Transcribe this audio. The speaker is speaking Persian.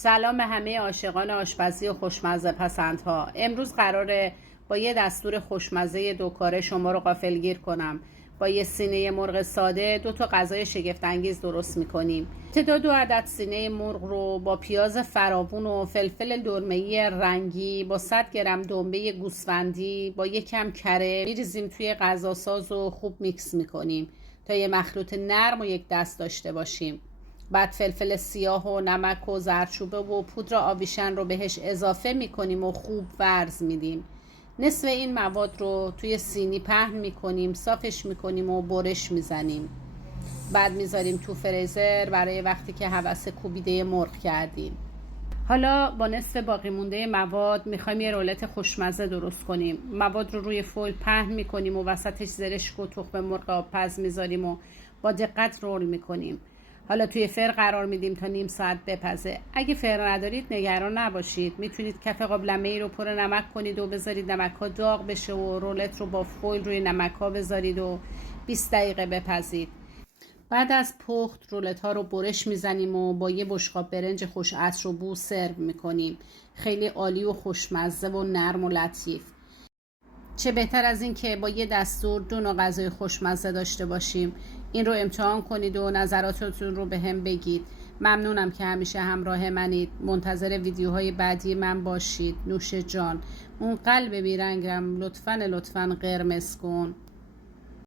سلام به همه عاشقان آشپزی و خوشمزه پسندها. امروز قراره با یه دستور خوشمزه دوکاره شما رو غافلگیر کنم. با یه سینه مرغ ساده 2 تا غذای شگفت انگیز درست میکنیم. ابتدا 2 عدد سینه مرغ رو با پیاز فراوون و فلفل دلمه‌ای رنگی با 100 گرم دنبه گوسفندی با یک کم کره میریزیم توی غذاساز و خوب میکس میکنیم تا یه مخلوط نرم و یک دست داشته باشیم. بعد فلفل سیاه و نمک و زردچوبه و پودر آویشن رو بهش اضافه میکنیم و خوب ورز میدیم. نصف این مواد رو توی سینی پهن میکنیم، صافش میکنیم و برش میزنیم. بعد میذاریم تو فریزر برای وقتی که هوس کوبیده مرغ کردیم. حالا با نصف باقی مونده مواد میخوایم یه رولت خوشمزه درست کنیم. مواد رو روی فویل پهن میکنیم و وسطش زرشک و تخم مرغ آبپز میذاریم و با دقت رول میکنیم. حالا توی فر قرار میدیم تا نیم ساعت بپزه. اگه فر ندارید نگران نباشید، میتونید کف قابلمه ای رو پر نمک کنید و بذارید نمک ها داغ بشه و رولت رو با فویل روی نمک ها بذارید و 20 دقیقه بپزید. بعد از پخت رولت ها رو برش میزنیم و با یه بشقاب برنج خوش عطر و بو سرو میکنیم. خیلی عالی و خوشمزه و نرم و لطیف. چه بهتر از این که با یه دستور 2 نوع غذای خوشمزه داشته باشیم. این رو امتحان کنید و نظراتتون رو به هم بگید. ممنونم که همیشه همراه منید. منتظر ویدیوهای بعدی من باشید. نوش جان. اون قلب بیرنگم لطفاً قرمز کن.